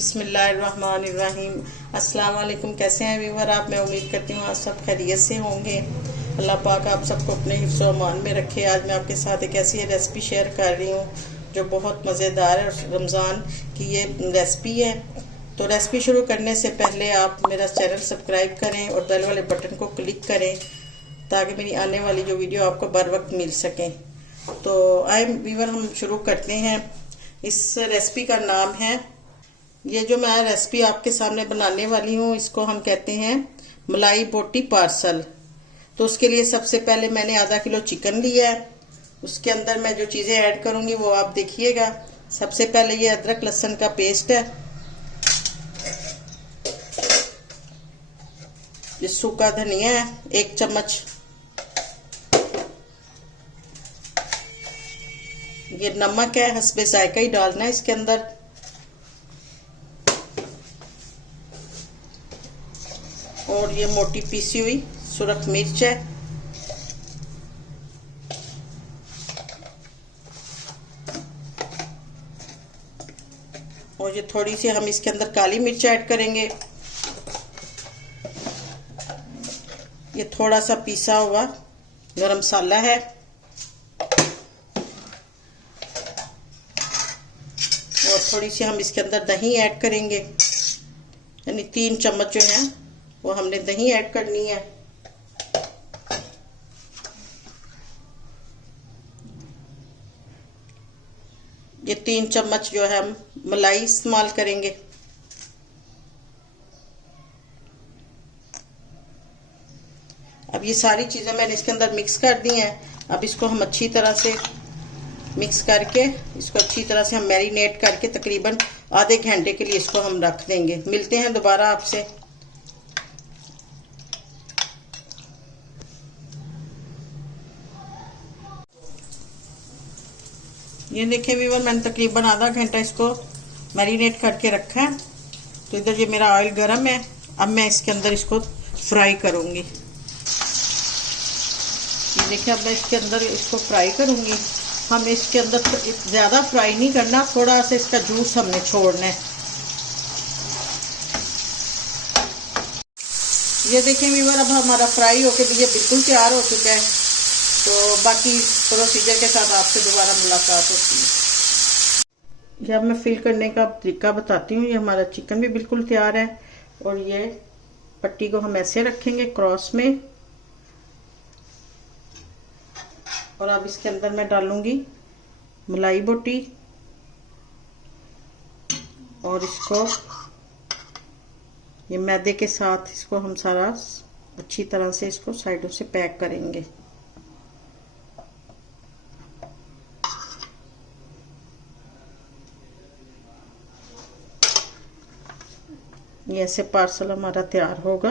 बिस्मिल्लाहिर्रहमानिर्रहीम। अस्सलाम वालेकुम। कैसे हैं व्यूअर आप? मैं उम्मीद करती हूँ आप सब खैरियत से होंगे। अल्लाह पाक आप सबको अपने हिफ्ज़ व अमान में रखे। आज मैं आपके साथ एक ऐसी रेसिपी शेयर कर रही हूँ जो बहुत मज़ेदार है। रमज़ान की ये रेसिपी है। तो रेसिपी शुरू करने से पहले आप मेरा चैनल सब्सक्राइब करें और बेल वाले बटन को क्लिक करें ताकि मेरी आने वाली जो वीडियो आपको बर वक्त मिल सकें। तो आए व्यूअर हम शुरू करते हैं। इस रेसिपी का नाम है, ये जो मैं रेसिपी आपके सामने बनाने वाली हूँ इसको हम कहते हैं मलाई बोटी पार्सल। तो उसके लिए सबसे पहले मैंने आधा किलो चिकन लिया है। उसके अंदर मैं जो चीज़ें ऐड करूँगी वो आप देखिएगा। सबसे पहले ये अदरक लहसुन का पेस्ट है, ये सूखा धनिया है 1 चम्मच, ये नमक है हस्बे जायका ही डालना है इसके अंदर, और ये मोटी पीसी हुई सुरख मिर्च है, और ये थोड़ी सी हम इसके अंदर काली मिर्च ऐड करेंगे। ये थोड़ा सा पीसा हुआ गरम मसाला है, और थोड़ी सी हम इसके अंदर दही ऐड करेंगे, यानी 3 चम्मच जो है वो हमने दही ऐड करनी है। ये 3 चम्मच जो है हम मलाई इस्तेमाल करेंगे। अब ये सारी चीजें मैंने इसके अंदर मिक्स कर दी हैं। अब इसको हम अच्छी तरह से मिक्स करके इसको अच्छी तरह से हम मैरिनेट करके तकरीबन आधे घंटे के लिए इसको हम रख देंगे। मिलते हैं दोबारा आपसे। ये देखिए व्यूअर, मैंने तकरीबन आधा घंटा इसको मैरिनेट करके रखा है। तो इधर ये मेरा ऑयल गरम है। अब मैं इसके अंदर इसको फ्राई करूंगी। ये देखिए, अब मैं इसके अंदर इसको फ्राई करूंगी। हम इसके अंदर ज़्यादा फ्राई नहीं करना, थोड़ा सा इसका जूस हमने छोड़ना है। ये देखिए व्यूअर, अब हमारा फ्राई होके ये बिल्कुल तैयार हो चुका है। तो बाकी प्रोसीजर के साथ आपसे दोबारा मुलाकात होती है। ये अब मैं फिल करने का तरीका बताती हूँ। ये हमारा चिकन भी बिल्कुल तैयार है, और ये पट्टी को हम ऐसे रखेंगे क्रॉस में, और अब इसके अंदर मैं डालूंगी मलाई बोटी, और इसको ये मैदे के साथ इसको हम सारा अच्छी तरह से इसको साइडों से पैक करेंगे। ये ऐसे पार्सल हमारा तैयार होगा।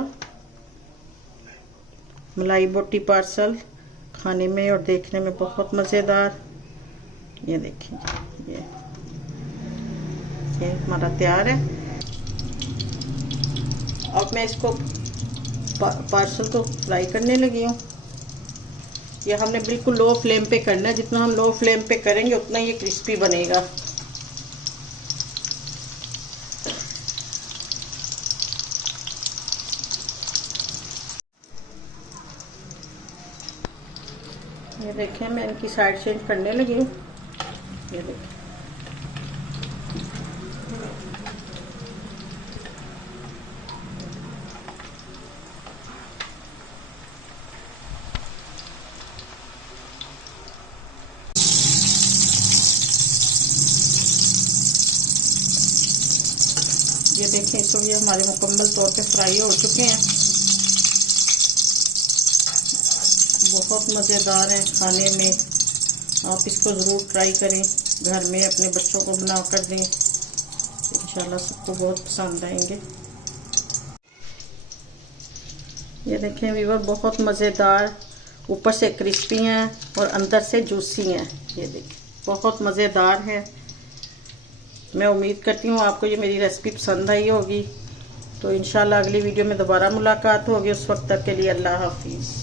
मलाई बोटी पार्सल खाने में और देखने में बहुत मज़ेदार। ये देखिए, ये हमारा तैयार है। अब मैं इसको पार्सल को फ्राई करने लगी हूँ। ये हमने बिल्कुल लो फ्लेम पे करना है। जितना हम लो फ्लेम पे करेंगे उतना ये क्रिस्पी बनेगा। ये देखिए, मैं इनकी साइड चेंज करने लगी हूँ। ये देखिए, ये देखें, इसको ये हमारे मुकम्मल तौर पे फ्राई हो चुके हैं। बहुत मज़ेदार है खाने में। आप इसको ज़रूर ट्राई करें, घर में अपने बच्चों को बना कर दें, इंशाल्लाह सबको बहुत पसंद आएंगे। ये देखें व्यूअर, बहुत मज़ेदार, ऊपर से क्रिस्पी हैं और अंदर से जूसी हैं। ये देखें, बहुत मज़ेदार है। मैं उम्मीद करती हूँ आपको ये मेरी रेसिपी पसंद आई होगी। तो इंशाल्लाह अगली वीडियो में दोबारा मुलाकात होगी। उस वक्त तक के लिए अल्लाह हाफिज़।